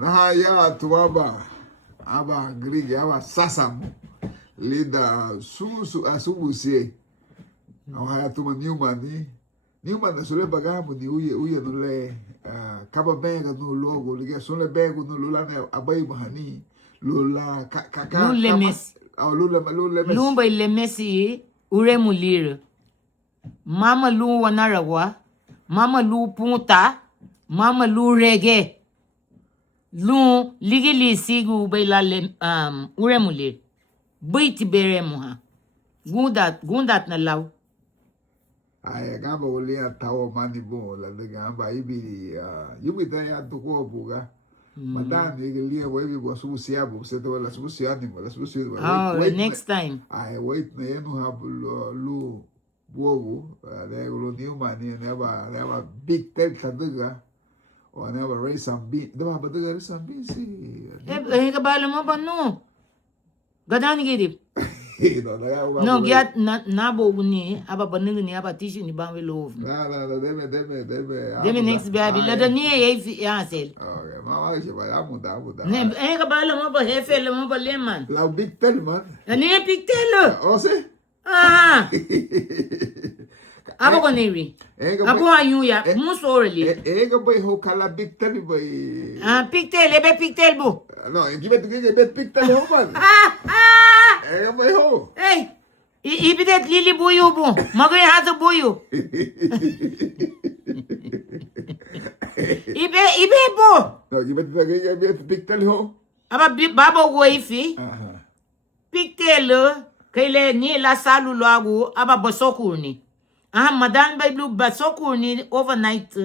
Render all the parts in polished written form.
Na ya tu aba grigi aba sasamu lida subusie. Haya tu Newman na sole pagamo ni uye no le kaba benga no logo liga sole bego no lula ne abai mahani lula kaka lule mesi lula mesi lumba ile mesi ure mulire mama lu wanarawa mama lu punta mama lu rege lu ligili sigu baila le ure mulire baiti bere muha gundat na law ai gamba olia tawo mani bo la de gamba ibi yubi ta ya to ko buga madani lia webi bo subusia bo se to la subusia ni la subusia wait next time ai wait na yenu ha lu bogo de lo new mani never big tel kaduga or never raise some bean de ba de raise some bean si ka bala mo ba no gadani gidi no giat na bo ni aba banig ni aba tishu ni ba love na deme next baby la da ni e ya sel okay mama che ba muda ne ka bala mo ba hefel mo ba leman la big tel man ni big tel o se aba ko neri abo ayu ya mo sorely ga boy ho kala big tel boy big tel ebe big tel bo no give to get big tel ho man ga boy ho hey ibidet lili buyu bo magay hazo buyu ibe bo no give to get big tel ho aba babo wifi big tel kele ni la salu lagu aba bosokurni madan bay blue bosokurni overnight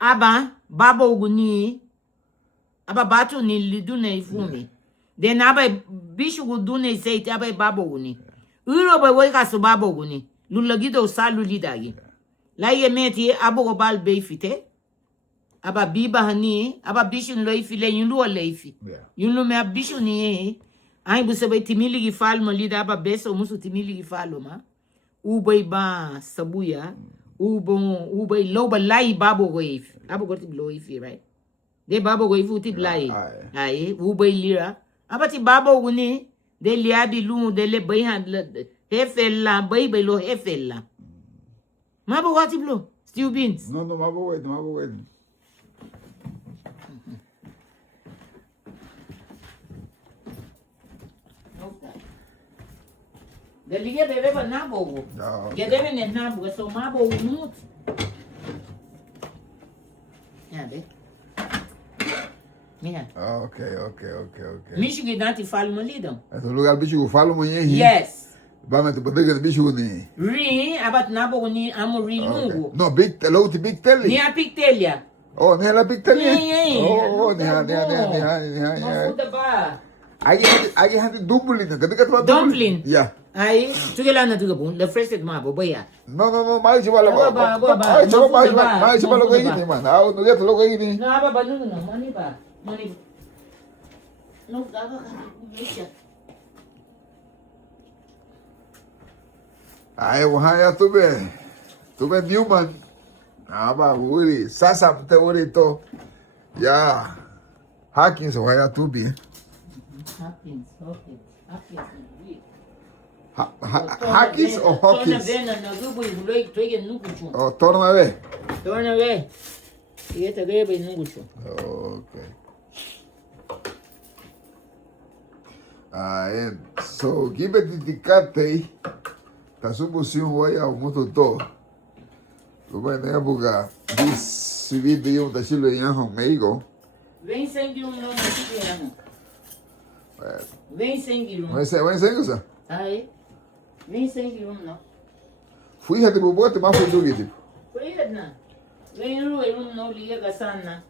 aba babo guni aba batu ni lidune ifumi then aba bishu gudune seiti aba babo guni uro ba way kaso babo guni lulagido salu lidagi la yemeti abo go bal beifite aba biba hani aba bishu lo ifile yulu leifi yulu me bishu ni ai bu sebe timili gi falmo lida aba beso musu timili gi faloma ubay ba sabuya ubay loba lai babo go if abo go tiblo if right de babo go if tiblai ai ubay lira aba ti babo guni de liabi lu de le bay han hefella bay lo hefella mabo go tiblo stew beans no mabo wait the liga bebe ba nabo. Ya debe ne nabo so mabo unut. Ya be. Minha. Okay. Michu que dá te falo mo lidam. É o lugar bicho falo mo yin. Yes. Vamos te poder que bicho ni. Ri abat nabo ni amo ri lungo. No big telo ti big teli. Ni a pictelia. Oh, ni la big teli. Oh, ni. Mo fuda ba. Aí hade dumpling, cadê que tu dumpling? Yeah. Aí, tu que lá na tua bom, the first it mabo boya. No, mais de bala. Mais de bala com ele, mano. Ah, não jeito logo aí. Não, aba não, mani ba. Mani. Não dava, deixa. Aí o Raya tu bem Newman. Aba uri, sasa mte uri to. Ya. Hacking so Raya tu bem. Hawkins ou Hawkins? Oh, torna a ver. Torna a ver. E esta greba e não Okay. So give it the kate. Ta subo si un waya o moto to. Lo vai na buga. This video da chilo yan hong meigo. Vem sangue um não aqui. Vem sangue um. Vai sangue sa? Aí. Vem sangue um não. Fui hati bobote ma fui do vídeo. Fui na. Vem ru e um não liga gasana.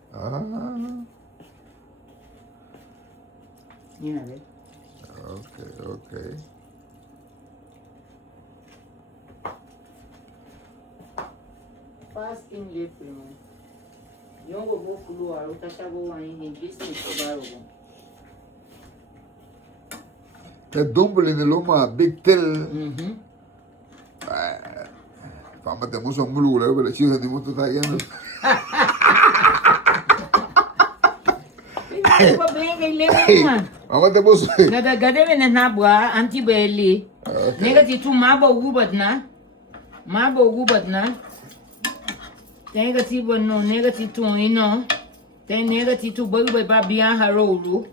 Mira, ve. Okay. Fast in lip, yung go keluar, utasago ang business baru. É dumpling de loma big tel. Vamos ter mucho mulu, la verdad, chido de mucho está yendo. Apa bem que ele é man. Mama te puso. Gada vena na boa anti beli. Nega ti tu mabo gubat na. Mabo gubat na. Nega ti bono nega ti tu ino. Tem nega ti tu boy boy ba bian harolu.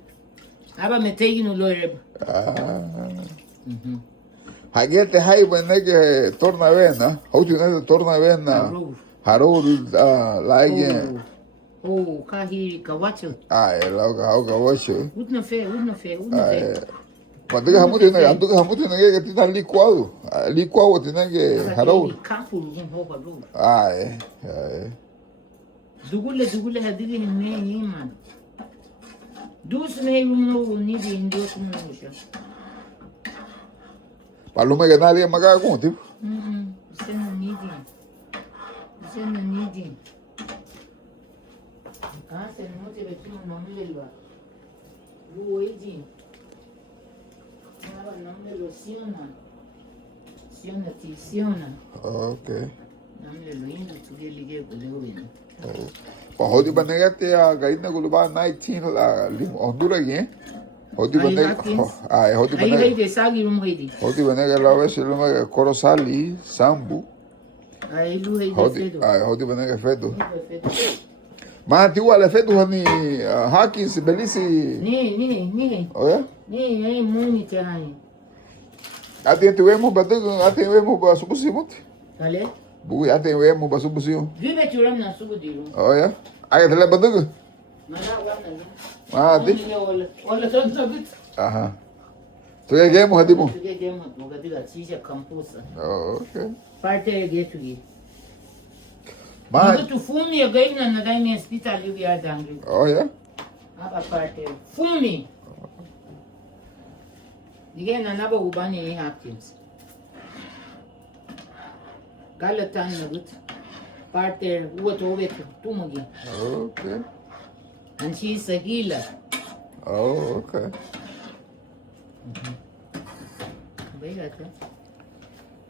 Aba me tegi no loreb. Hagete hai benege torna vena. Houti ne torna vena. Harolu laige. Oh, kahi kawacho. Ela ga wacho. Udna fe. Cuando que tiene que estar licuado. Licuado tiene que harolu. Campo um rouba lu. Dugule hadiri me man. Dus me no ni de indio como no. Paloma que nadie me caga con tipo. Você não nidi. Ah, você não teve aqui um nome dele lá. Luigi. Ah, o nome dele Siona. Ok. Nome dele indo, tu que liguei com ele. Hodi banega te a gaina guluba 19 la Honduras hein. Hodi banega. Hodi banega. Aí de sagi um rei. Hodi banega la vez lo me corosali sambu. Aí lu rei Hodi hodi banega fedo. Mas tu ale fedo hani hakis Belice. Ni. Olha? Ni muito aí. Atendemos para subusimut. Vale? Bui atendemos para subusim. Vive turam na subudiro. Olha? Aí tele badugo. Ah, di. Olha só sabit. Aha. Tu ya game hadi mo. Tu que mo mogadiga tisha campusa. Okay. Parte getu gi. Mas Tu fumi a gaina na dai minha hospital eu ia dangri. olha. Aba parte. Fumi. Diga na naba ubani e Hopkins. Galatan na gut. Parte o to vetu tumugi. Okay. And she's a healer. Oh, okay. Obrigada.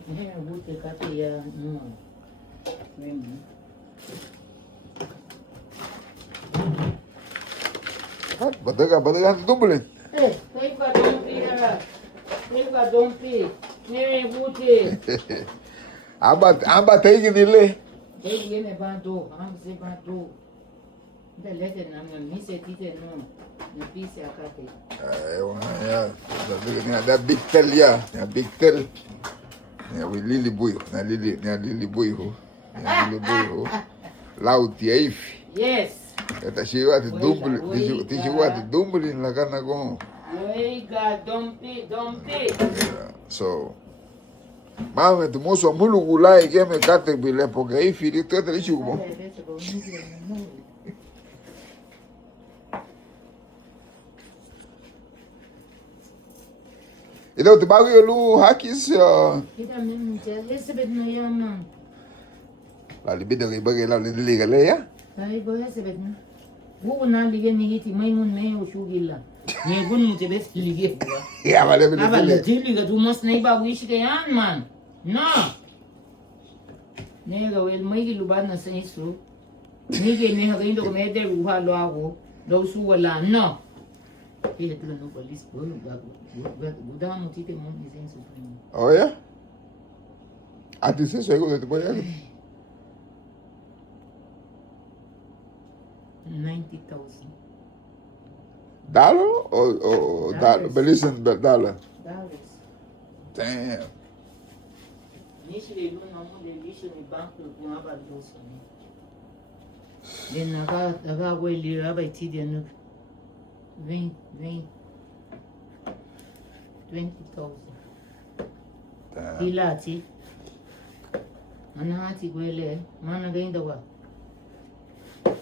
Eu vou ter que ir no. Baduga dumbulin. Tem que dompi. Nem bute. Amba tegi nile. Ele me bandou, se bandou. Da lete na minha se tite no. Na pise a cate. Da big tel ya. Da big tel. Ya we lili buio. Na lili buio. Lauti eif. Yes. Esta chiva de dumbulin. Ti chiva de dumbulin la cana con. Oiga, dompi. So. Mame, tu moço mulu gulai que me cate bile porque aí filho tu te dicho como. Então te bago eu lu hakis Kita mesmo já recebeu no yaman. la libido que bago la liga le ya. Aí vou receber. Vou na liga ni hiti mai mun mai o shugilla. Ni gun mu te bes liga. Ya vale bile. Aba la liga tu mos nei ba wish ke an man. No. Nega wel mai gi luban na sem isso. Ninguém nem ainda com medo de ruar logo. Não sua lá, não. Ele tudo no Belice, mudar muito tem muito licença. Olha. A ti se chegou de depois. 90,000. Dollar or dollar? Belize dollar. Dollars. Damn. Nishi de luna mo de lixo no banco com a balança. De naga o ele vai te dando. Vem. 20,000. Hilati. Manati gwele. Mana ainda wa.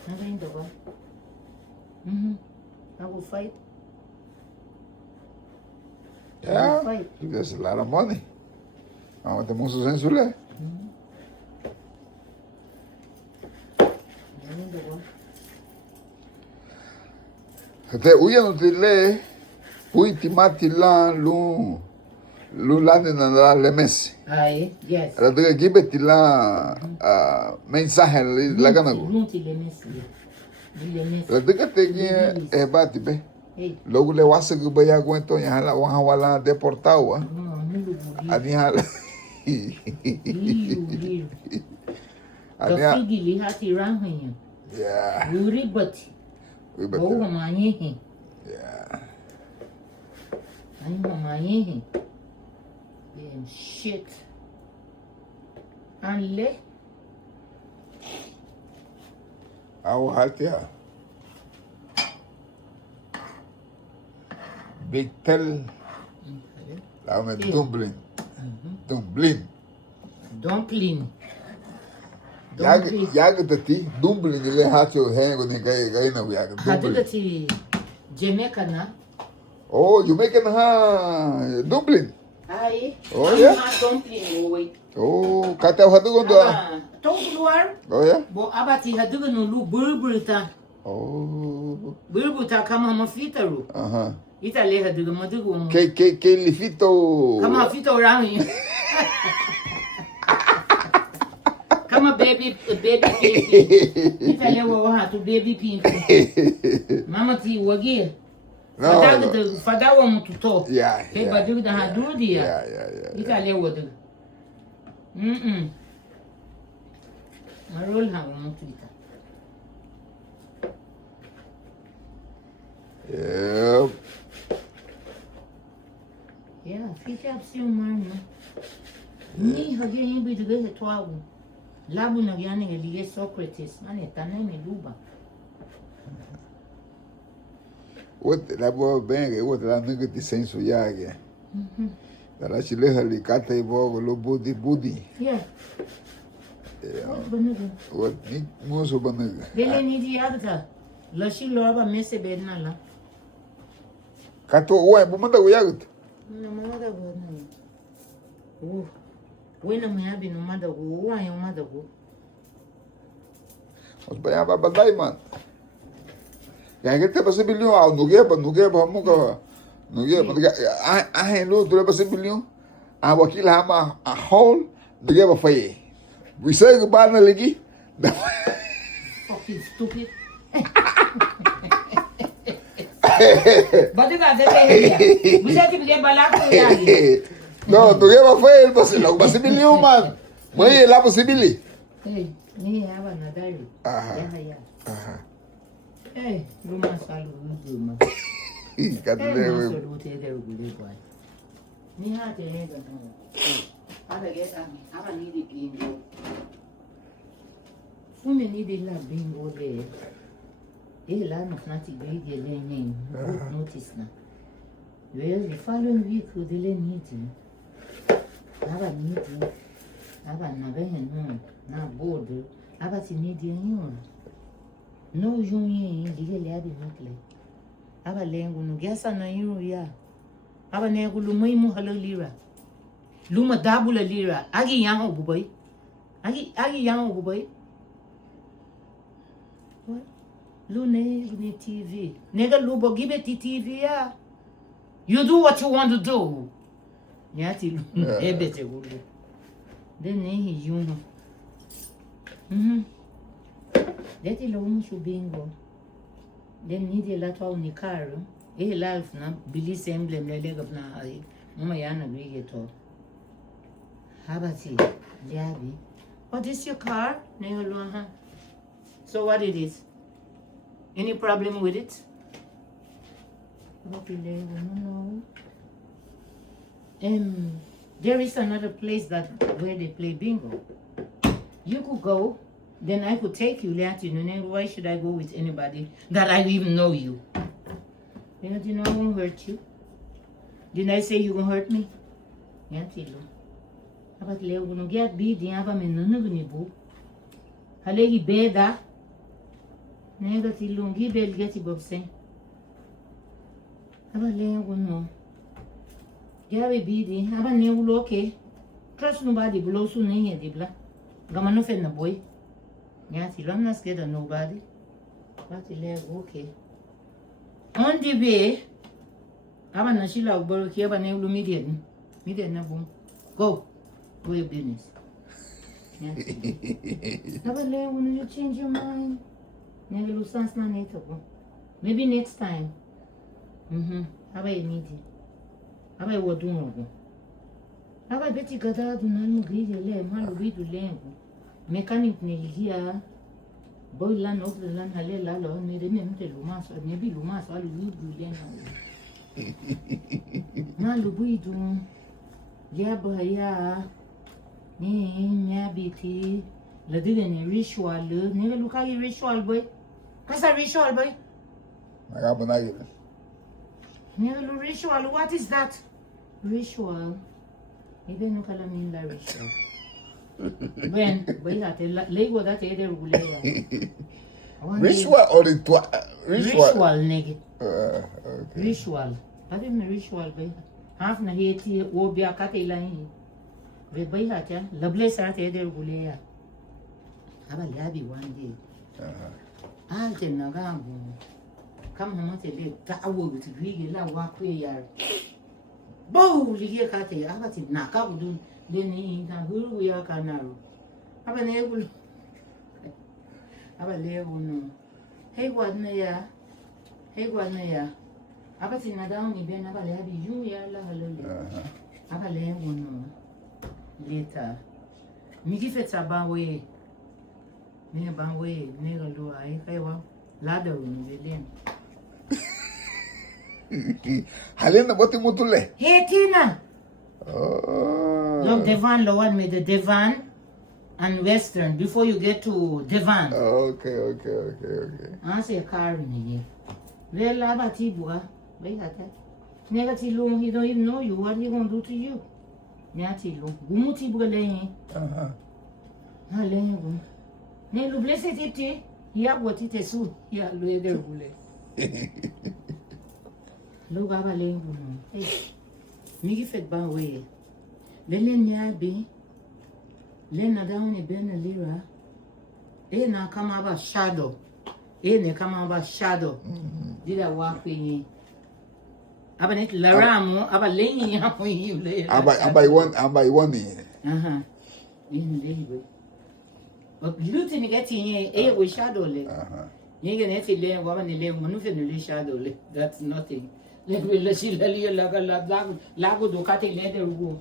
Nada ainda wa. I will fight. Yeah, that's a lot of money. Vamos ter muitos censuras. Até o ano de lei, o itimati lá lu lá na lemes. Aí, yes. Ela tem que betir lá mensagem lá canago. Não te lemes. La tika tenye bati be. Logo le wasa que vaya cuento ya la wan wala deportado. Ani hala. Gafigili hati rahin. Yeah. Wuri bati. Oh manyi. Yeah. Ani manyi. Damn shit. Anle. Au hatia. Big tell. La me dumpling. Dumpling. Yaga tati dumpling le hacho hengo ni gai na yaga Hadi dumpling. dati Jamaica na. Oh, you making ha dumpling? Ai. Oh yeah. Dumpling oi. Oh, kata hadu gondo. Tong luar. Oh yeah. Bo abati hadu no lu burburta. Oh. Burburta kama mafita ru. Ita le hadu madugo. Que lifito. Kama fito rangi. Kama baby pinky. Ita le wo ha to baby pinky. Mama ti wagi. No. Fadawa mututo. Yeah. Ke badu da hadu dia. Yeah. Ita le wo du. Marul ha mutu ita. Yep. Yeah, fica assim mano. Ni hage yin bi de he twagu. Labu na gani he lige Socrates, mane tanai me luba. What la boa bem, what la nunca te senso ya ya. La chile halikata e bogo lo budi. Yeah. What banaga? What ni moso banaga. Dele ni di adta. La shi lo aba mese bedna la. Kato uai bumanda uyagut. No mada go na. Wena me abi no mada go, uai no mada go. Os banha ba badai man. Ya que te pase bilhão ao nugeba muka. Nugeba a lo tu pase bilhão. A wakil hama a hole nugeba foi. We say goodbye na ligi. Fucking stupid. Batu ka dele he. Bisa ti bige balak ko yagi. No, nugeba foi ele pase bilhão man. Mãe lá pase bilhão. Hey, ni aba na dari. Ya. Hey, rumah selalu rumah. Kata dia. Selalu tiada gule buat. Ni hati ni kan. Ada kita ni, apa ni di bingo. Fume ni di la bingo le. La nanti bigi le ni. Notice na. Well, the following week di le ni di. Apa ni di. Apa na behen no na board. Apa si ni di ni. No junye lige le abi mukle. Aba lengu no gesa na yuru ya. Aba nengu lumai mu halolira. Luma dabula lira. Agi yang obubai. Agi yang obubai. What? Lune ni TV. Nega lubo give it TV ya. You do what you want to do. Nyati lu ebete gulu. Then he yuno. Deti lo mushu bingo. Then nidi la twa unikaro. Life na Belice emblem le lega na ai. Mama yana grige to. Habati liabi. Oh, this your car? So what it is? Any problem with it? No. There is another place where they play bingo. You could go. Then I could take you later. Why should I go with anybody that I even know you? You know I won't hurt you. Didn't I say you gonna hurt me? Abat leo gonna get beat the aba me nunugni bu. Halegi beda. Negati lungi bel geti bobse. Abat leo gonna. Gabi beat aba ne uloke. Trust nobody below soon in dibla. Gamano fen na boy. Nyati, I'm not scared of nobody. But okay. On the way, I'm not sure I'll borrow here, but I'm median. Median, boom. Go your business. Nyati. When you change your mind, Nega lusans na neto ko. Maybe next time. Abay midi. Abay wadungo ko. Abay beti gada dunan mo grige le malu bidu lengo. Mechanic ne hiya. Boy lan of the lan hale lalo ne de nemte lumas ne bi lumas alu bidu lengo. Malu bidu. Ya baya. Ni nyabiti. La diga ni ritual. Nega lukai ritual boy. Kasa ritual boy. Nagabunagin. Nega ritual. What is that? Ritual. Ebe no kalamin la ritual. Ben, boy hate lego that ede ruguleya. Ritual or ritual? Ritual nega. Okay. Ritual. Ade me ritual boy. Half na heti obia kate ilahi. Be boy hate la bless hate ede ruguleya. Aba labi one day. Alte nagabu. Kama mate le tawo biti grige la wakwe yar. Bo liye kate abati nakabu le ni na huru ya kanaru. Aba ne bulu. Aba le bunu. Hey wadne ya. Hey wadne ya. Abati na dawo ni ben aba le abi yu ya la halulu. Aba le bunu. Later. Migi fetsa bawe. Ne bawe ne lo ai kai wa la da unu belen. Halena boti mutule. Hey Tina. Oh. Look, Devon lowered me the Devon and Western before you get to Devon. Okay. I say car in here. Well, abati bua. Wait at that. Negati long, he don't even know you. What he gonna do to you? Nyati long. Gumuti bugale. Na lengo. Ne lu blesse titi. Ya boti te su. Ya lu ede bule. Lo gaba lengo no. Hey. Migi fet ba we. Lele nyabi. Le na down e ben lira. E na kama ba shadow. E ne kama ba shadow. Dida wa kwenye. Aba net laramo aba lenyi hapo yule. Aba iwani. In lebe. Luti ni gati nye e we shadow le. Yenge neti le wa ni le manu fe ni le shadow le. That's nothing. Le si la li la go do kate le de rugo.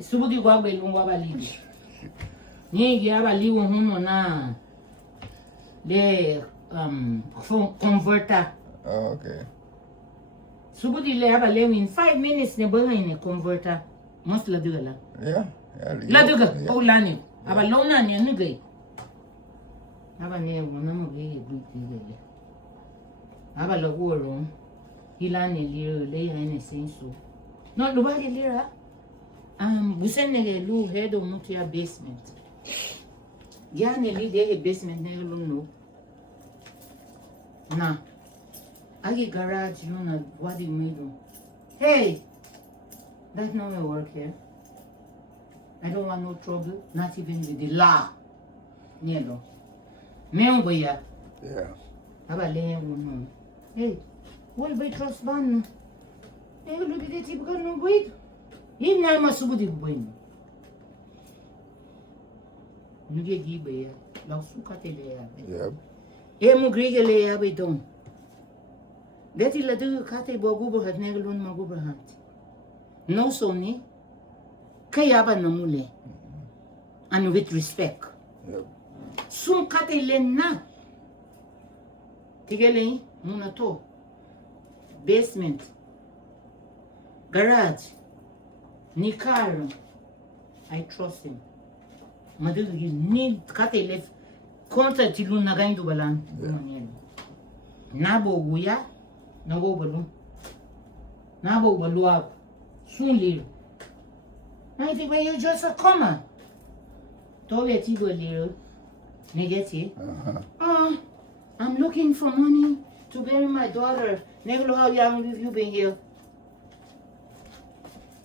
Subu di wa we lu wa ba li. Yenge aba li wo huno na. Le converter. Okay. Subudi le aba le in 5 minutes ne boha in converter. Most la duga la. Yeah. La duga o lani. Aba lona ni nugai. Aba ne wona mo ge buti le. Aba lo woro. Hilani le ya ne senso. No lo ba lira. Busene le lu hedo mutu ya basement. Ya ne li de basement ne lo no. Na. Agi garage, you know what you made. Hey, that's not my work here. I don't want no trouble, not even with the law. Nielo. Membo ya. Yeah. Aba lengo no. Hey, what by trust ban? Hey, look at it, because no wait. Even I must go to win. You get gibe ya. La sukatele ya. Yeah. Emu grigele ya be don. Deti la du kate bo gubo hat negelun ma gubo hat. No soni. Kayaba namule. And with respect. Yep. Sun kate lenna. Tigele munato. Basement. Garage. Ni car. I trust him. Madu you need kate left. Kontra tilun na gaindu balan. Nabo guya. Nabo balu. Nabo balu up. Soon live. I think when you just a comma. Tove tibo little. Negati. I'm looking for money to bury my daughter. Never know how young you been here.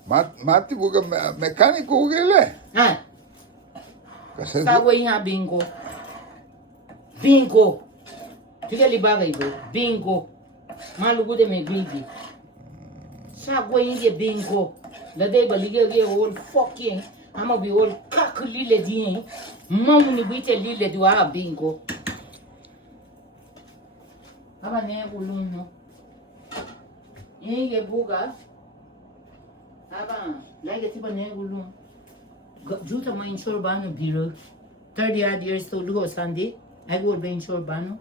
Mati buka mecánico gele. Sawa iha bingo. Bingo. Tiga libaga ibo. Bingo. Malu gude me grigi. Sawa iha bingo. La day balige ge all fucking. I'ma be all kak lile di. Mamu ni bite lile do a bingo. Aba ne guluno. Yenge buga. Aba like tiba ne gulun. Juta mo insure bano biro. 30 odd years to do Sunday. I go be insure bano.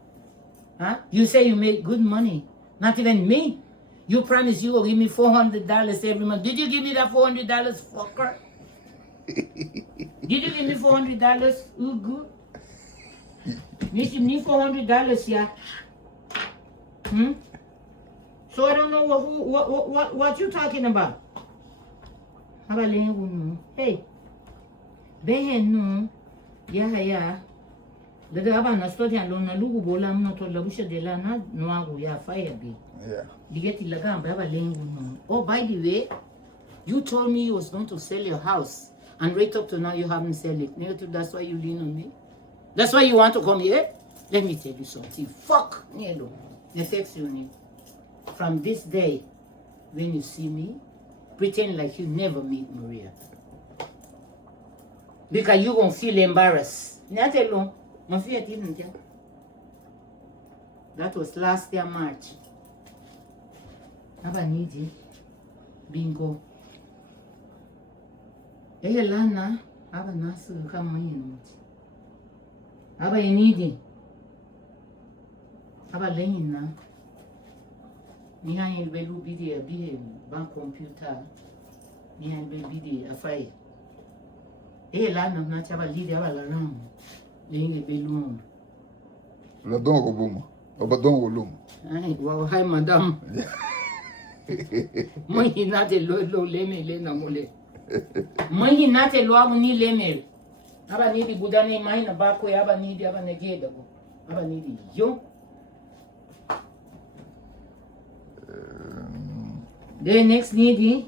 Huh? You say you make good money. Not even me. You promise you will give me $400 every month. Did you give me that $400, fucker? Did you give me $400? You good? You need $400, yeah. So I don't know what you talking about. Hey, yeah. The Abana study alone, a lugu bola, not to la busha de lana, no, we are fire be. Yeah. You get the lagam, Baba Lengu. Oh, by the way, you told me you was going to sell your house, and right up to now you haven't sold it. That's why you lean on me. That's why you want to come here. Let me tell you something. Fuck, Nelo. The sex unit. From this day, when you see me, pretend like you never meet Maria, because you gonna feel embarrassed. Not alone. That was last year March. Aba nidi bingo. Lana aba nasu kama yinut. Aba nidi. Aba lena. Nihan belu bidi a bank computer. Nihan bidi a fire. Lana na chaba lidi aba la ram. Lengi belu. La dongo buma. Oba dongo lum. Ay, wow, hi madam. Mãe nate lo leme le na mole. Mãe nate lo amu ni leme. Aba ni di budane mai na bako ya aba ni di aba negeda go. Aba ni di yo. The next ni di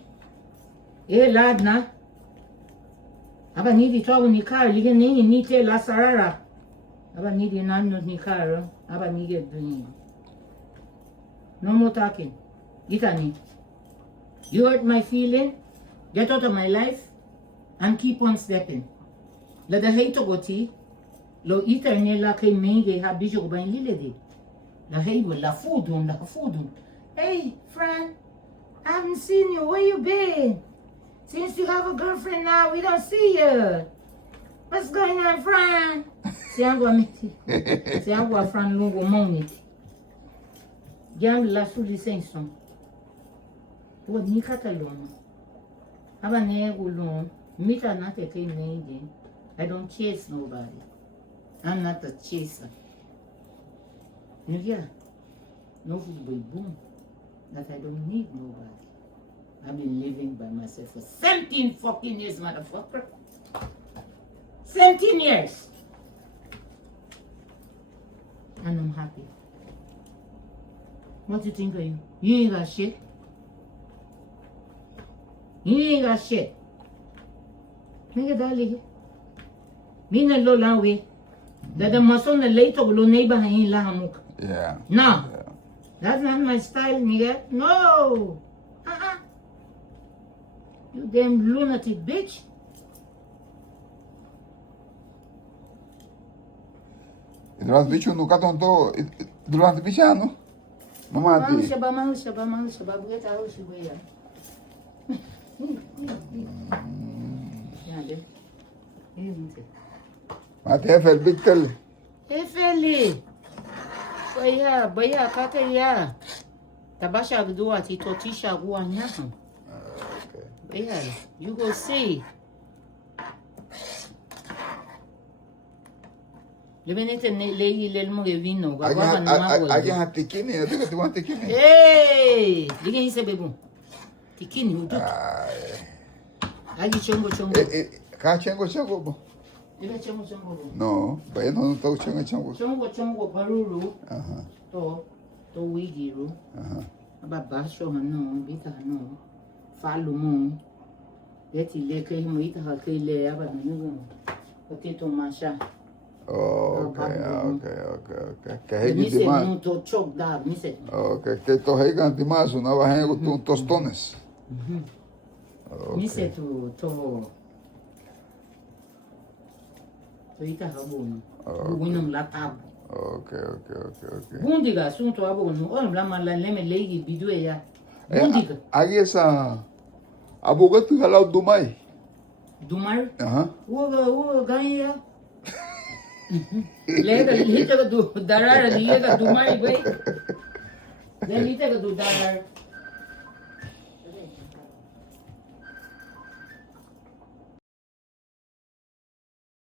ladna. Aba ni di tawo ni kar lige ni te la sarara. Aba ni di nanu ni kar. Aba ni get duni. No more talking. Itani, you hurt my feeling, get out of my life, and keep on stepping. Let the hate go tea, lo iterne la ke menge ha bijo ba lile de. La hate will la food. Hey, Fran, I haven't seen you. Where you been? Since you have a girlfriend now, we don't see you. What's going on, Fran? Si angwa meti. Si angwa Fran lungo monit. Jam la suli senson. What ni katalon? Aba ne gulon. Mita not a thing. I don't chase nobody. I'm not a chaser. Yeah. No food boom. That I don't need nobody. I've been living by myself for 17 fucking years, motherfucker. 17 years. And I'm happy. What do you think of you? You ain't got shit. You ain't got shit. Nigga dali. Mina lo lawe. That the mason the late of lo neighbor hain la hamuk. Yeah. No. Yeah. That's not my style, nigga. No. You damn lunatic bitch. Durante 21 no catonto, durante 20 anos. Mamma ti. Shaba, buget out shibuya. Ma te fel bickel. Efeli. Baya kaka ya. Tabasha gdua ti totisha gua nyaha. Okay. Yeah, you go see. Le venite lei l'elmo che vino, guarda I have tikini, I think you want tikini. Hey, diga isso bebu. Tikini udu. Agi chongo. Ka chengo bo. Diga chongo. No, ba não tô chengo. Chongo baruru. Aha. To wigiru. Aha. Aba basho no, bita no. Falo mo. Yeti le kai mo ita ha kai le aba no. Potato masha. Oh, okay. Que regi Mise demais. não to chok da, mise. Okay, que to regi demais, não vai regi com tostones. Mise to ita ha bon. Winam la tab. Okay. Bundiga, assunto abono. Ora blama la leme legi bidue ya. Bundiga. Aí essa abogado fica lá do mai. Dumar. Aham. Uga ganha. Lega do darar lega dumar bai. Lita do darar.